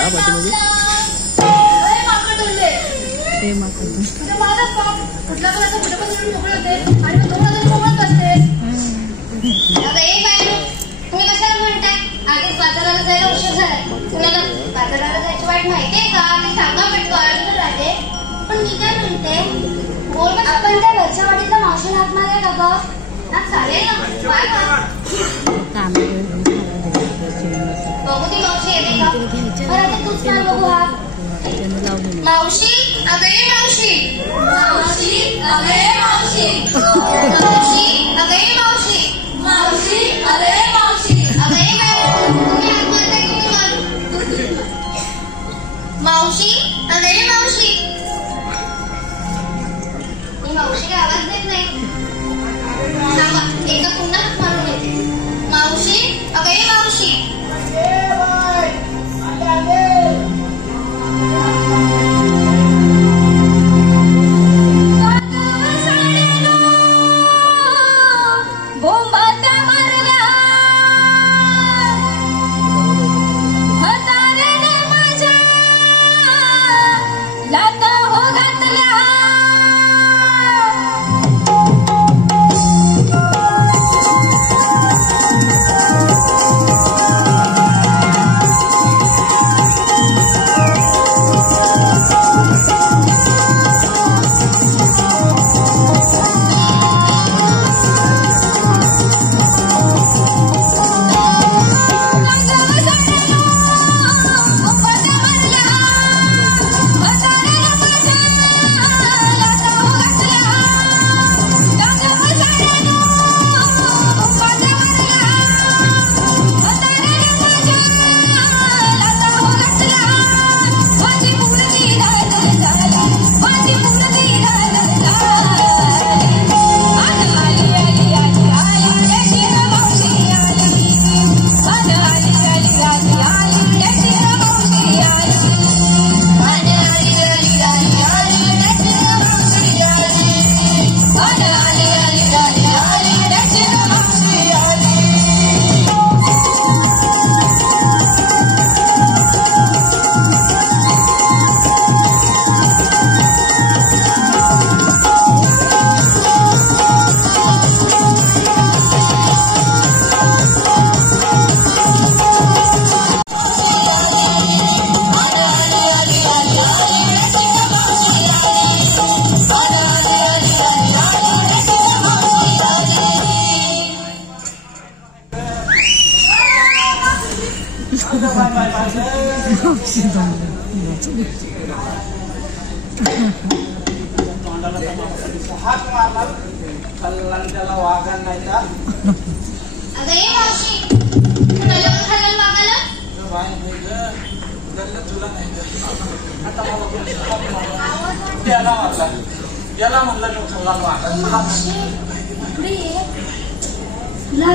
या पाठीमध्ये ते माकड कुठला पण असं कुठं पण मोकळे होते आणि मग दोघं जण मोकळत असते. आता एक बाई तुम्ही कशाला म्हणताय आधीच बाजाराला जायला उशीर झालाय. कुणाला बाजाराला जायची वाट माहितीये का ते सांगा पटकन राहते. पण मी काय म्हणते बोल आपण त्या घरच्या वाडीतल्या मावशीला हात मारूया का गं? हा चालेल ना. बघू ती मावशी येते का? बरं तूच मार बघू हा. मावशी अगे मावशी मावशी अगे मावशी मावशी अगे मावशी मावशी अगे मावशी अगे तुम्ही हात मारताय की मी मारू? मावशी अगे मावशी मी मावशी काय आवाज देत नाही. सांगा एकदा पुन्हा हात मारून येते. मावशी अगे मावशी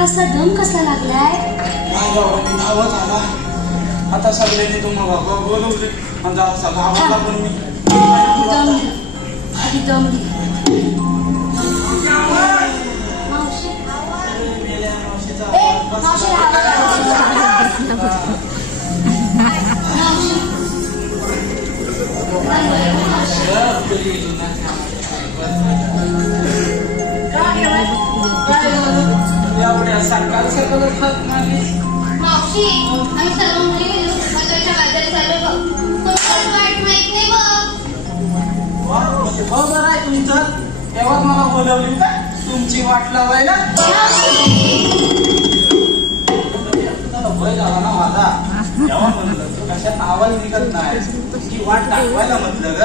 असा दम कसा लागलाय? आता सगळ्यांनी तुम्हाला बोलवले पण मी सकाळ सकाळ मावशी आम्ही सर्व मुली गेलो बाजाराच्या बाजारात चाललो बघ. कोण वाट माहित नाही बघ. हो बरं आहे तुमचं. तेव्हा मला बोलवली का तुमची वाट लावायला? भय झाला ना माझा. तेव्हा म्हणलं कशात आवाज निघत नाही की वाट दाखवायला म्हटलं ग.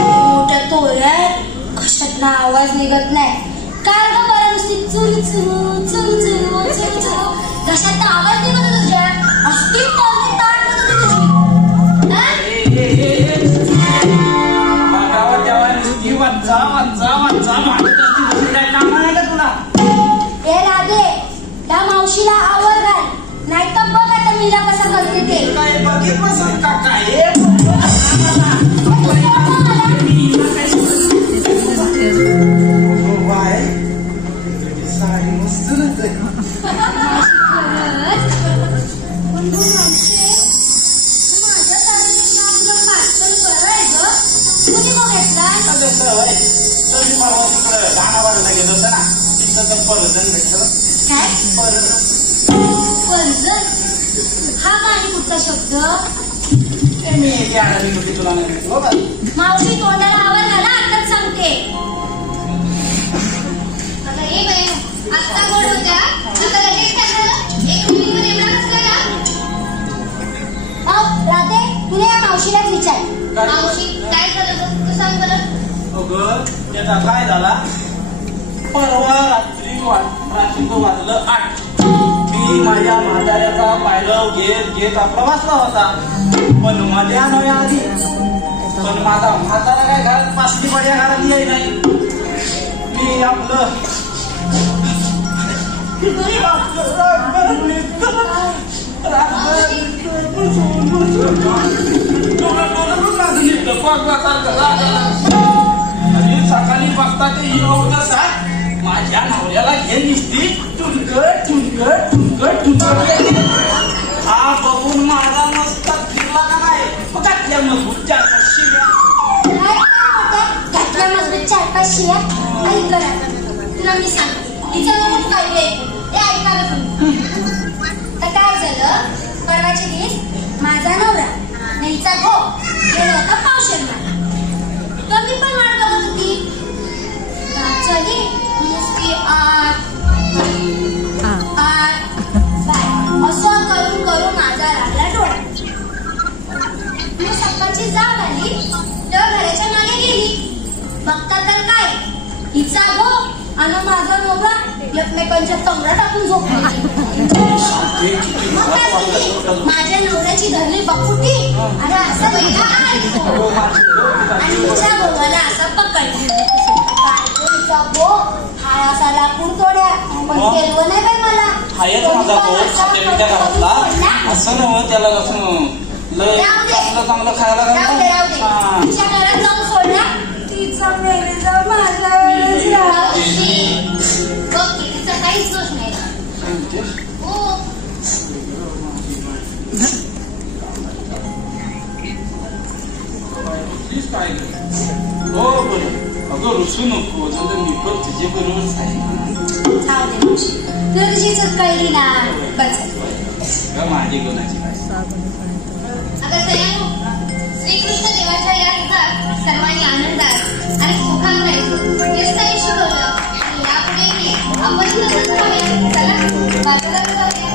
मोठ्या तोऱ्यात कशात ना आवाज निघत नाही. काय ग बरं नुसती चुरू चुरू चुरू चुरू चुरू चुरू कशात आवाज निघत तुझ्या असती ताट गावात तेव्हा नुसती वाचा वाचा वाचा मागत असती. काय काम नाही का तुला? ए राधे त्या मावशीला आवर घाल नाही तर बघ आता मीला कसा करते ते. काय बघित बसून का काय साडी मस्त माझ्या होय तर मी परवा तिकडं गाणावाडीला गेलो होतो ना तिथं तर परजण भेटलं. काय परजण? हा आणि कुठचा शब्द? मी आणाली होती तुला नाही भेटलो का? मावशी तोंडाला आवाज आला आताच सांगते. आता हे बाई आत्ता गोड होत्या आता लगेच काय झालं? एक मिनिटमध्ये एवढा कसला ना? राधे तुला या मावशीलाच विचार. मावशी काय झालं तू सांग बरं. अगं त्याचा काय झाला परवा रात्री वाजलं 8. मी माझ्या म्हाताऱ्याचा पायलव घेत आपला वाचला होता पण माझ्या नव्या आधी पण माझा म्हातारा काय घरात पाचली माझ्या घरात याय नाही. मी आपलं आणि सकाळी बघता ते हिरो साथ माझ्या नवऱ्याला घेऊन दिसती टुनकट टुनकट टुनकट टुनकट. हा बघून माझा मस्त फिरला का नाही मग घातल्या मजबूत 4-5 शिव्या. घातल्या मजबूत 4-5 शिव्या? ऐक करा तुला मी सांगते तिचं नमूद पाहिजे ते ऐकायला तुम्ही. तर काय झालं परवाच्या दिवस माझा नवरा नाहीचा गो गेला होता पावशेरला. तर मी पण वाट बघत होती. चली नुसती असं करून करून माझा लागला डोळा. मी सकाळची जाग आली तर घराच्या मागे गेली बघता तर काय हिचा गो आणि माझा नवरा एकमेकांच्या तंगडा टाकून झोपला. माझ्या नवऱ्याची धरली बकुटी आणि असं वेगळा आणि तिच्या गोवाला असं पकडली. काय गो हा असा लाकूड तोड्या पण केलं नाही बाई मला. असं नव्हतं त्याला चांगलं खायला तिच्या घरात जाऊन सोडला तिचा मेलेचा माझा तिचा काहीच दोष नाही. हो बरं अगं रुसू नको मी पण तुझे बरोबरच आहे. तुला तुझी चूक कळली ना बस माझी गुणाची आता श्रीकृष्ण देवाच्या या युगात सर्वांनी आनंदात आणि सुखात राहायचं हेच त्यांनी शिकवलं आणि यापुढे आपण तसंच राहूया. चला बाजारात जाऊया.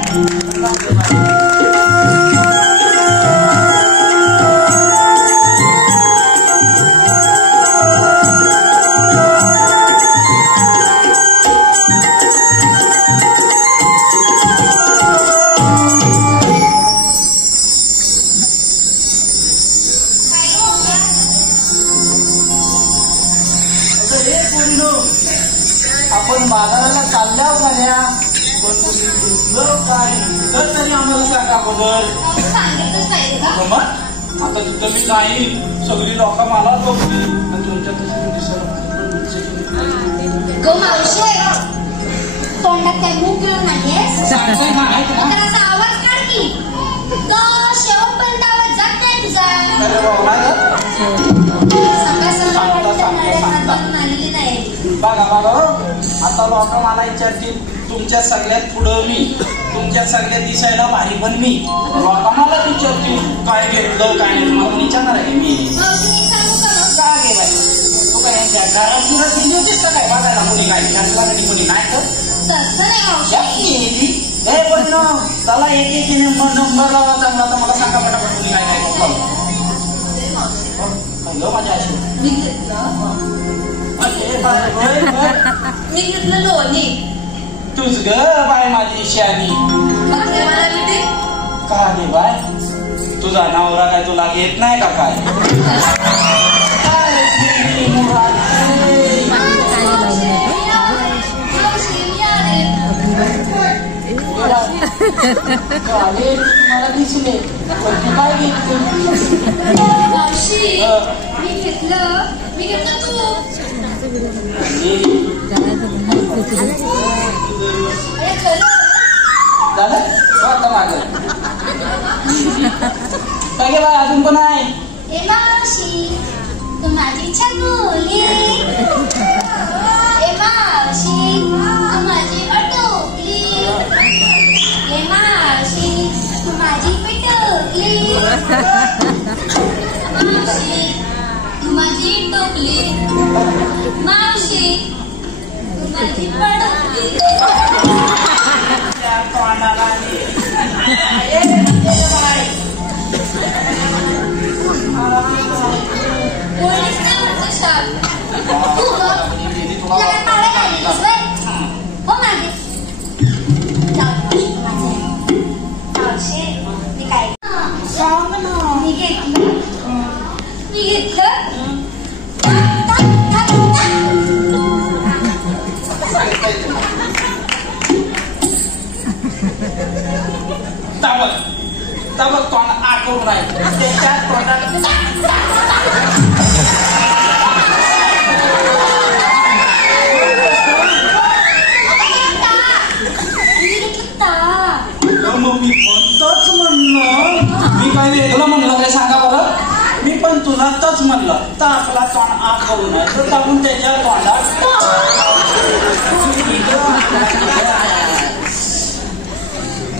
आपण बाजाराला चालल्यावर झाल्या पण तुम्ही घेतलं काय तर तरी आम्हाला सांगा बरोबर. सांगितलंच पाहिजे का मग आता तिथं मी नाही सगळी लोक मला बघली पण तुमच्या तसं दिसत गो मावशी तोंडात काय मूग गिळून नाहीये तर असा आवाज काढ की शेवटपर्यंत आवाज जात नाही तुझा. आलेली नाही बघा बघा आता लोक मला विचारतील तुमच्या सगळ्यात पुढं मी तुमच्या सगळ्या दिसायला भारी पण मी लोक मला विचारतील काय घेतलं काय नाही मला विचारणार आहे मी का गेलाय तू काय यांच्या घरात तुला दिली होतीस का काय बघायला कोणी काय घातला कधी कोणी नाही तर तसं नाही हे पण चला एक नंबर लावा चांगला तर मला सांगा पटापट कोणी काय नाही माझ्या आशी मी घेतलं लोणी तुझ ग बाय माझी शानी का गे बाय तुझा नवरा काय तुला घेत नाही का काय मला दिसले काय मी घेतलं तू झालं आता माझं काय गे बाय अजून पण आहे तू माझी छकुली ए मावशी तू माझी अटोपली ए मावशी तू माझी पिटकली मावशी तू माझी टोपली मावशी तू माझी पडकली तबक तोंड आकरून आहे त्याच्या तोंडात मग मी पण तच म्हणलं मी काय वेगळं म्हणलं काय सांगा बरं मी पण तुला तच म्हणलं तर आपला तोंड आकरून आहे तर टाकून त्याच्या तोंडात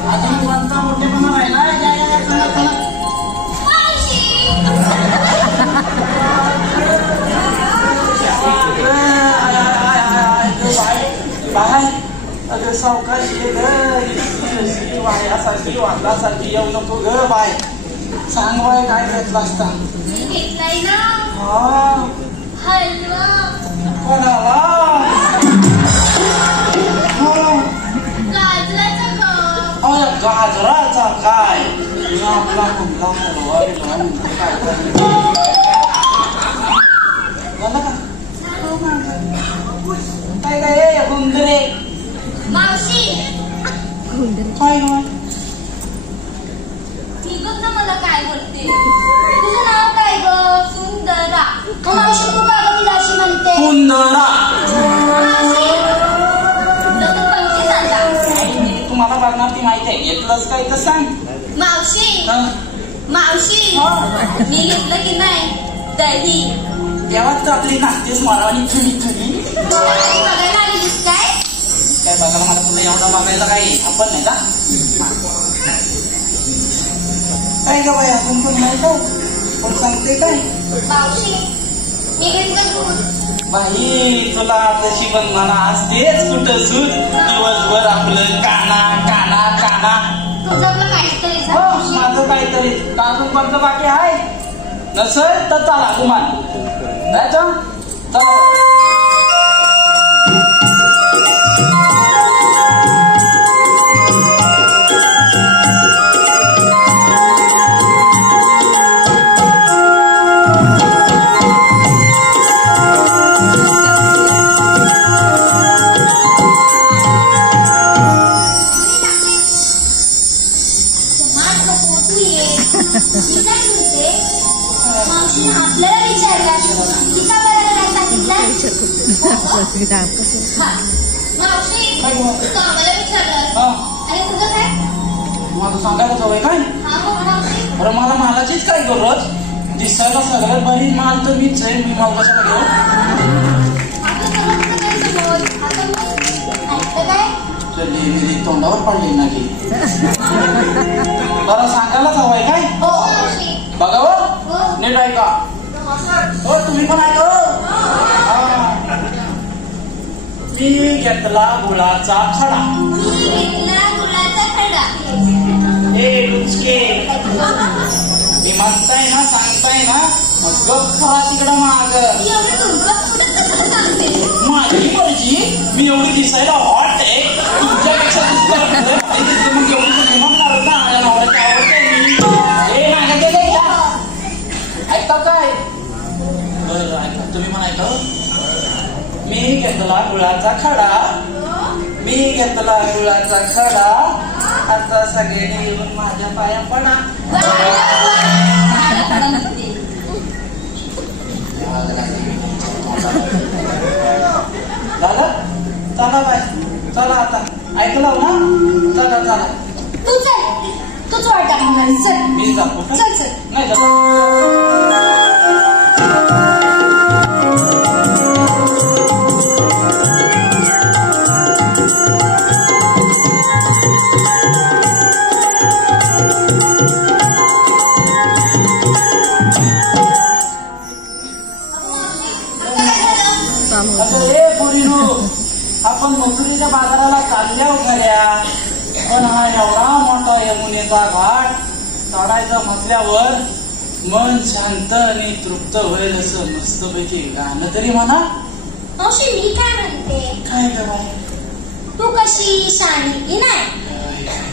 अजून कोणता मोठेपणा राहिला बाय अगं सावकाशी वायासारखी वाटलासारखी येऊ नको ग बाय सांग बाय काय घेतला असता घेतलाय ना हलवा कोणाला गाजराचा काय आपला कुठला हलवा काय झालं का काय काय गुंगरे मावशी काय ग मी बघ ना मला काय बोलते तुझं नाव काय ग सुंदरा मावशी तू का ग तिला अशी म्हणते सुंदरा तुम्हाला बघणार ती माहिती आहे घेतलंच काय तर सांग मावशी मावशी मी घेतलं की नाही दही तेव्हाच आपली नाचतेस मारावानी चुली चुली बघायला आलेलीस काय काय बघायला मला तुला एवढा बघायला काही आपण नाही का काय ग बाई अजून पण नाही का पण सांगते काय मावशी मी घेतलं दूध बाई तुला तशी पण म्हणा असतेच कुठं सूट दिवसभर आपलं काना काना काना तुझं आपलं काहीतरी माझं काहीतरी काजून कोणतं बाकी आहे नसेल तर चला गुमान जायचं चला आपल्याला विचारला ती का बरं सांगितलं मावशी तू आम्हाला विचारलं आणि तुझं काय माझं सांगायला हवंय काय अरे मला मालाचीच काय गरज दिसायला सगळ्यात भारी माल तर मीच आहे मी माल कशाला घेऊ मी तोंडावर पडली नाही बरं सांगायलाच हवंय काय बघावं नीट ऐका हो तुम्ही पण ऐका मी घेतला गुळाचा खडा ए डुचके मी म्हणताय ना सांगताय ना मग गप्पा तिकडं माग माझी मर्जी मी एवढी दिसायला हॉट आहे तुमच्यापेक्षा मग एवढी म्हणणार होता ऐकता काय बरं ऐका तुम्ही पण ऐका मी घेतला गुळाचा खडा मी घेतला गुळाचा खडा आता सगळे येऊन माझ्या पाया पडा दादा चला बाय चला आता ऐकलं ना चला चला तू चल तूच वाटा चल मी जातो चल चल नाही जातो एवढा मोठा यमुनेचा घाट चढायचा म्हटल्यावर मन शांत आणि तृप्त होईल असं मस्तपैकी गाणं तरी म्हणा. मावशी मी काय म्हणते, काय ग बाई, तू कशी शाणी नाही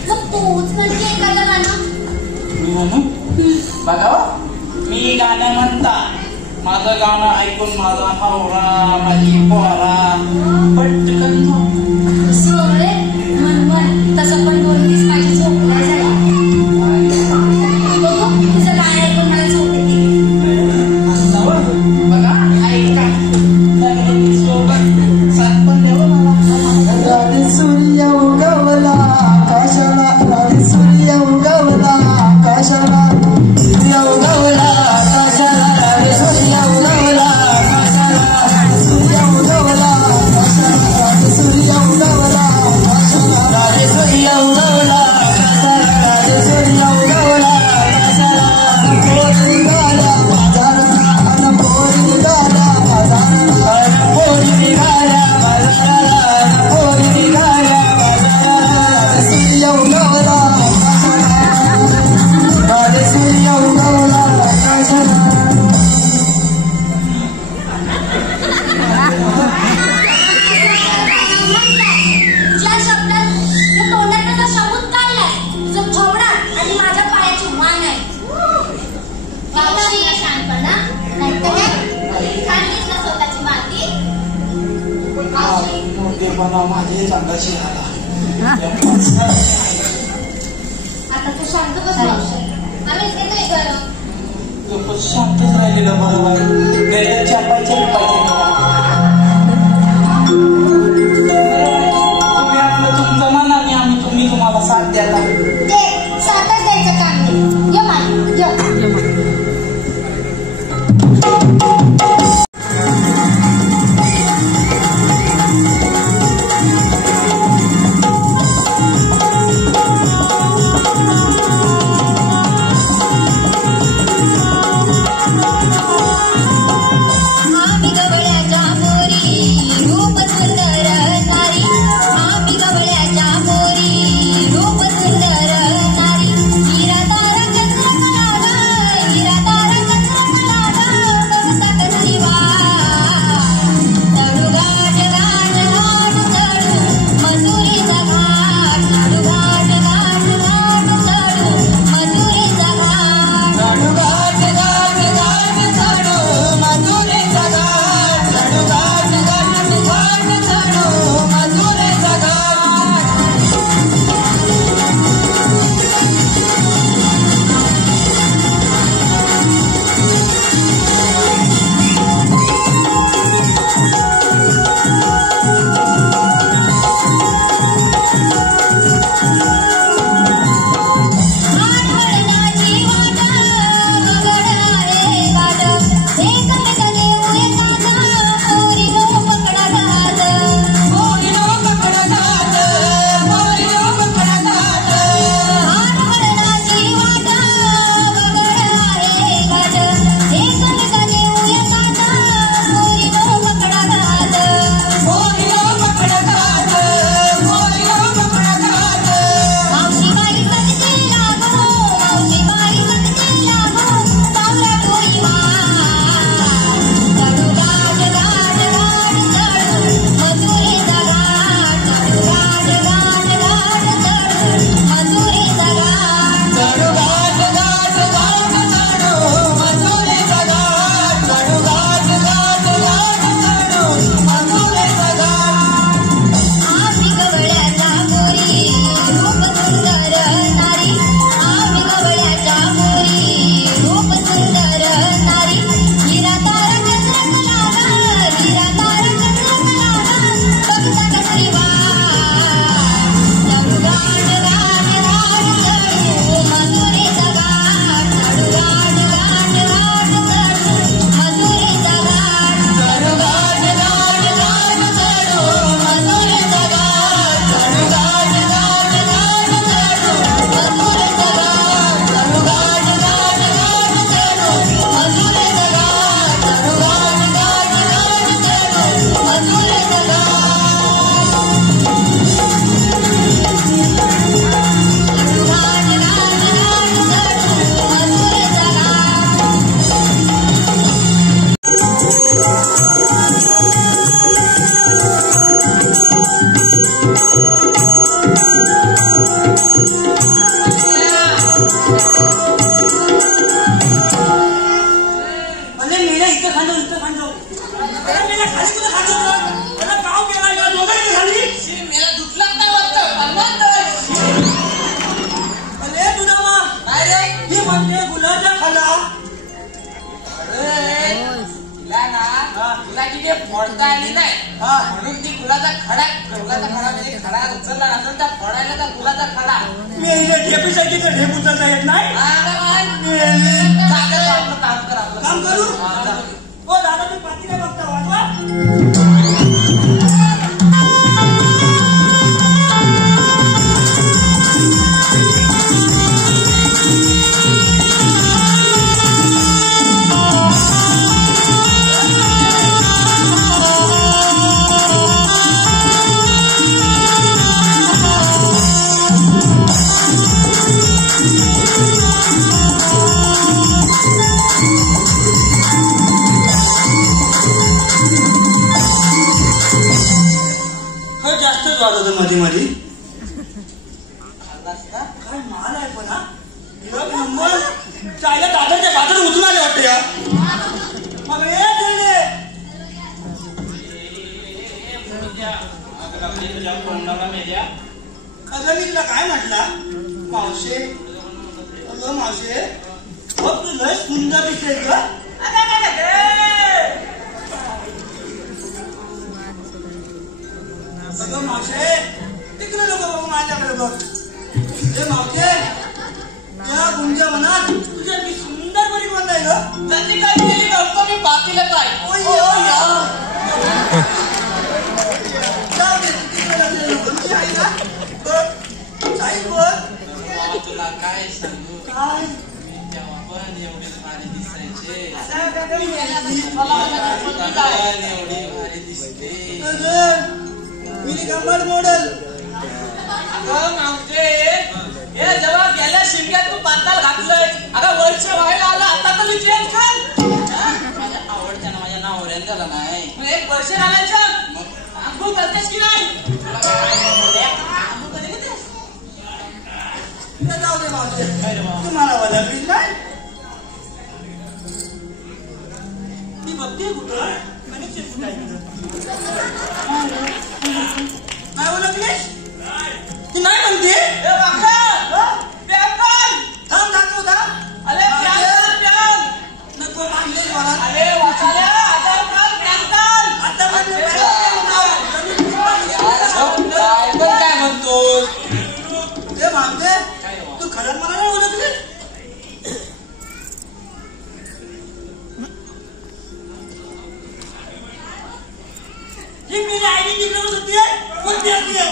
मग तूच म्हणजे एखादं गाणं. मी म्हणू बघा, मी गाणं म्हणता माझं गाणं ऐकून माझा नवरा माझी पोरा पटकन सोळे मन तसं पण 2-3 पाहिजे झोपला झाला. बघू तुझं गाणं ऐकून मला झोप येते. बघा ऐका सोबत सात पण द्यावं मला. राणी सूर्य उगवला आकाशाला, राणी सूर्य उगवला आकाशाला, सूर्य उगवला आकाशाला, राणी सूर्य उगवला आकाशाला, सूर्य उगवला आकाशाला, राणी सूर्य उगवला आकाशाला, राणी सूर्य उगवला आकाशाला, राणी सूर्य उगवला आकाशाला. पोरी निघाल्या बाजाराला, पोरी निघाल्या बाजाराला, पोरी निघाल्या बाजाराला, पोरी निघाल्या बाजाराला. सूर्य उगवला आकाशाला, राणी सूर्य उगवला आकाशाला. ज्या शब्दात त्या तोंडात त्याचा शब्द काढलाय तुझं थोबडा आणि माझ्या पायाची मान आहे. मावशी शानपणा नाहीतर खाल्लीच ना स्वतःची माती. मावशी मोठेपणा माझ्याच अंगाशी आला. आता तू शांत बस मावशी, आम्हीच घेतोय गरम. शांतच राहिलेलं बरं बाई, नाही चापायचे तुम्ही आपलं तुमचं म्हणा आणि तुम्ही तुम्हाला साथ द्याला. ते साथच द्यायचं काम नाही. ये मान ये. आम्ही गवळणी म्हणजे गुलाबच्या खाला. तुला की ते फोडता आली नाही म्हणून ती गुलाचा खडा म्हणजे खडा उचलला नसेल त्या फोडायला त्या गुलाचा खडा मी ढेपीसाठी ढेप उचलता येत नाही. काम करू. हो दादा मी पाठी काय बघता वाजवा. मध्ये मध्ये काय माल आहे पण हा एक नंबर चायला दादाच्या बाजार उतरून आले वाटते या मग मी तुला काय म्हटला मावशे अगं मावशे बघ तू लय सुंदर दिसते का अगं मावशे तिकडे लोक बघू माझ्याकडे बघ हे मावशे या गुंजा मनात तुझ्या मी सुंदर बरी कोण नाही ग त्यांनी काय केली नव्हतं मी बाकीला काय तुला काय सांगू काय तेव्हा पण एवढे भारी दिसायचे एवढी भारी दिसते मी गंमत मॉडेल हे जेव्हा गेल्या शिमग्यात तू पाताल घातलंय आता वर्ष व्हायला आला आता तर मी चेंज कर माझ्या आवडत्या ना माझ्या नावऱ्यान झाला नाही एक वर्ष घालायचं तू करतेस की नाही जाऊ दे मावशे तुम्हाला वळखलीच नाही ती बघते कुठं कनेक्शन कुठं आहे काय ओळखलीस ती नाही म्हणते थांब दाखव थांब नको मानले मला काय म्हणतो ते मानते तू खरंच मला नाही ओळखलीस ही मी आयडी तिकडे होती कोणती असते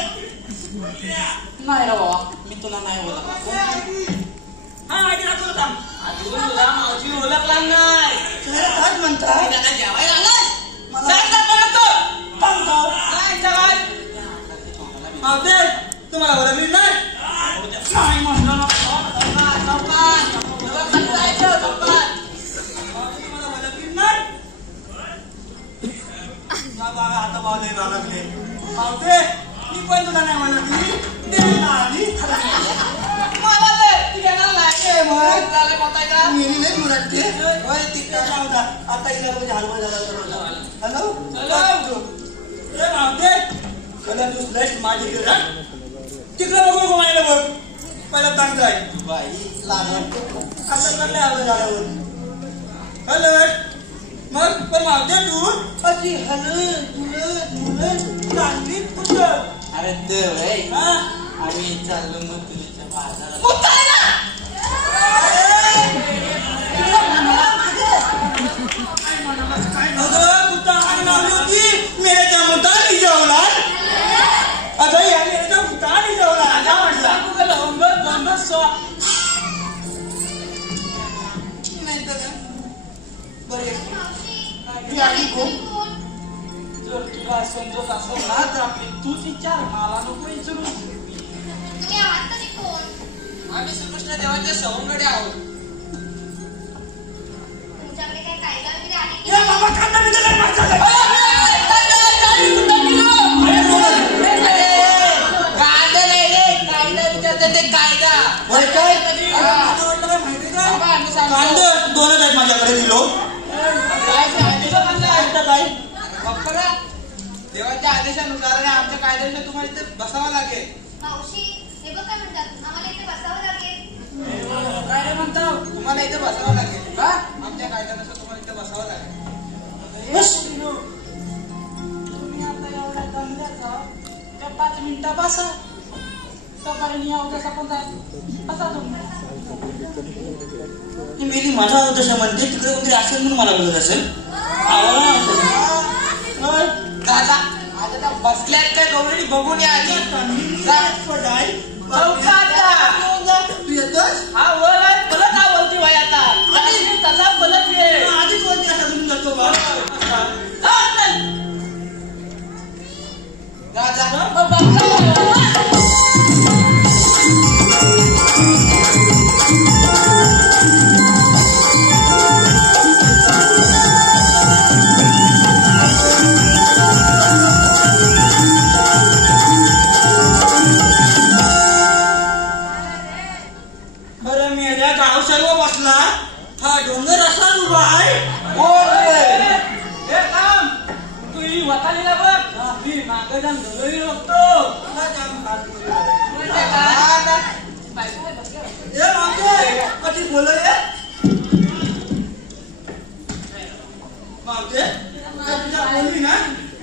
नाही रे बाबा मी तुला नाही ओळखला हा आयडी दाखव थांब तुला मावशी ओळखला नाही काय म्हणता जेवायला आलास मावते तुम्हाला ओळखली नाही आता भाव नाही लागले मावते मी पण तुला नाही ओळखली आता इला म्हणजे हलवा झाला हॅलो मावते चला तू श्रेष्ठ माझी तिकडे बघू मायला बघ पहिला चांगलं आहे बाई लागत आता चाललंय हवं झाल्यावर हॅलो मग पण मावते तू अशी चांगली कुठं अरे देव आम्ही चाललो मग तुझ्या बाजारात मेऱ्या मुतानी जेवला अगं या मेऱ्या मुतानी जेवला आता म्हटला नाही तर बरे मी आली खूप जर तुला समजत असेल ना तर आपली तूच विचार मला नको विचारू तुम्ही आहात तरी कोण आम्ही श्रीकृष्ण देवाचे सवंगडे आहोत तुमच्याकडे काही कायदा वगैरे आहे की ए बाबा कांदा निघाला दोनच आहेत माझ्याकडे किलो देवाच्या आदेशानुसार आणि आमच्या कायद्यानुसार तुम्हाला इथे बसावं लागेल मावशी हे बघ काय म्हणतात आम्हाला इथे बसावं लागेल काय रे म्हणतो? तुम्हाला इथे बसावं लागेल का? आमच्या कायद्यानुसार तुम्हाला इथे बसावं लागेल. बस. तुम्ही आता एवढ्या दंग्याचा त्या 5 मिनिटं बसा. सकाळी यावं तसा पण जाय. बसा तुम्ही. मेली माझा तसं म्हणते तिकडे कोणतरी असेल म्हणून मला बोलत असेल. दादा आता बसल्यात काय गौरी बघून या आधी. तू येतोस हा वर आहे परत हा बोलती भाई आता तसा बोलत ये आधीच बोलते असा तुम्ही जातो बा. खरं मेल्या गाव सर्व बसला हा डोंगर असा उभा आहे. हे काम तू ही वतालीला बघ मी मागं जाऊन घरी बघतो. कधी बोलय मागते तुझ्या बोलली ना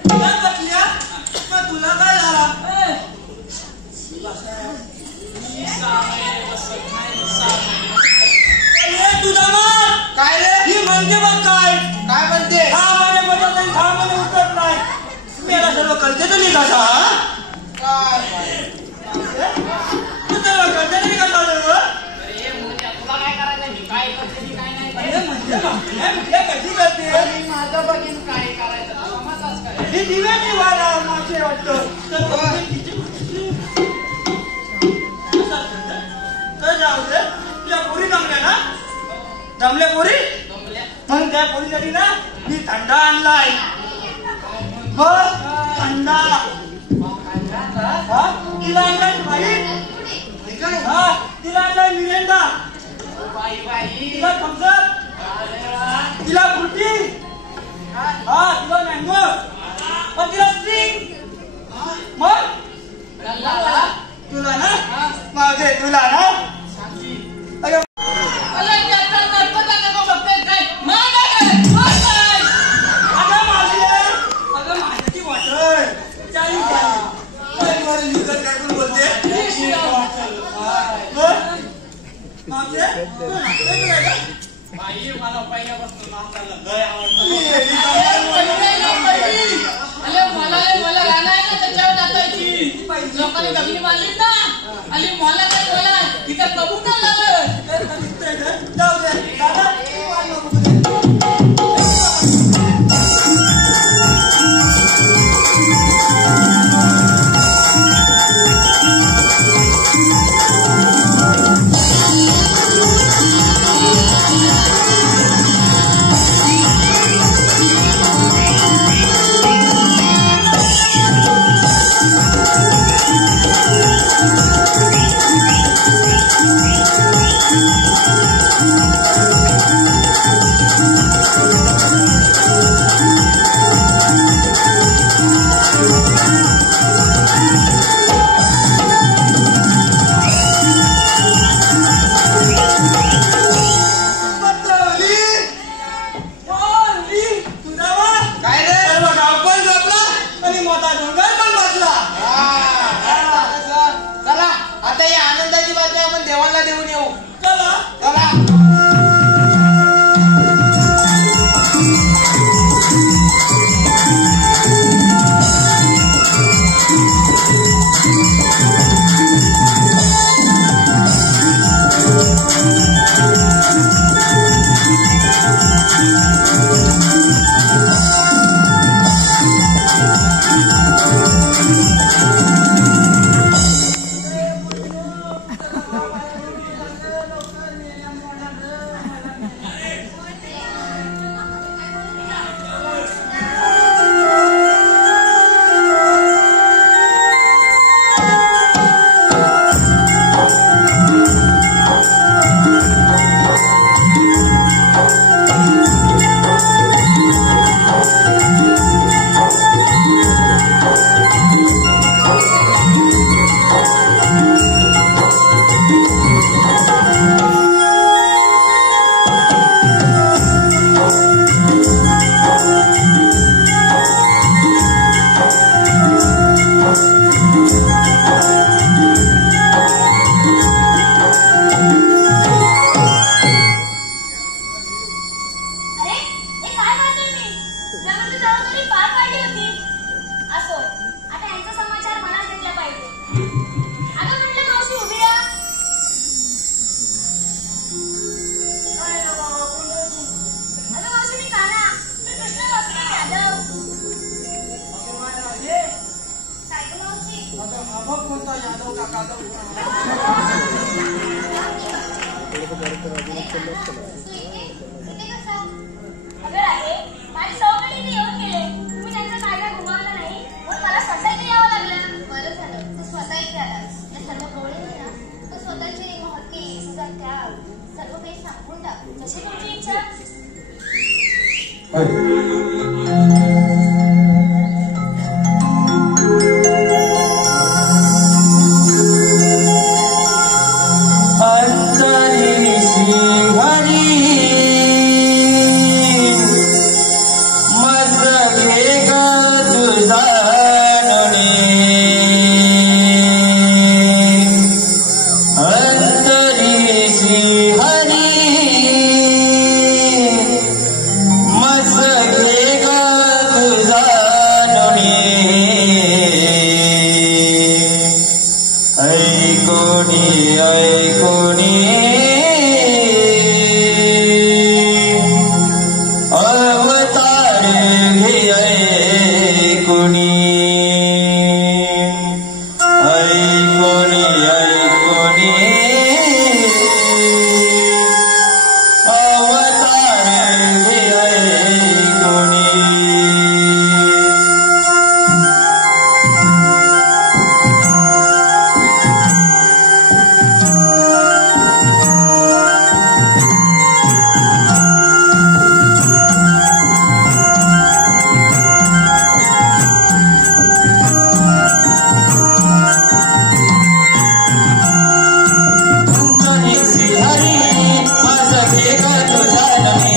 बसल्या मग तुला काय झाला. तुझा मग काय रे ही म्हणते मग काय काय म्हणते 6 महिने बदल नाही 6 महिने उठत नाही. मेला सर्व करते तर नाही कसा काय तू सर्व करते तरी कसा तुला काय करायचं मी काय करते मी काय नाही कधी करते माझं बघीन काय करायचं समाजाच काय ही दिव्याची वारा मासे वाटतं तर जाऊ दे तुझ्या पोरी जमल्या ना जमल्या पोरी मग त्या पोरीसाठी ना मी थंडा आणलाय. बस थंडा तिला आणलाय स्प्राईट. तिला आणलाय मिरिंडा. तिला थम्स अप. तिला फ्रुटी. तिला मँगो. पण तिला स्ट्रिंग. मग तुला ना माझे तुला ना अगं माझी वाटल चाळीस काय बोलते बाई मला पहिल्यापासून नाचायला लय आवडतं. मला गाणं आहे ना त्याच्यावर नाचायची लोकांनी गगनी मारली ना आणि मला काय बोला तिथं कबूल का झालं. जाऊ दे दादा आता अभक कोणता यादव का कादव अगं आहे माझी सौकडी येऊन गेले तुम्ही त्यांचा कायदा घुमावला नाही म्हणून मला स्वतः यावं लागलं. बरं झालं तू स्वतः इथे आलास. या सर्व गोळीने ना तू स्वतःची महत्ती तुझा त्याग सर्व काही सांगून टाक. जशी तुमची इच्छा. हरी माझं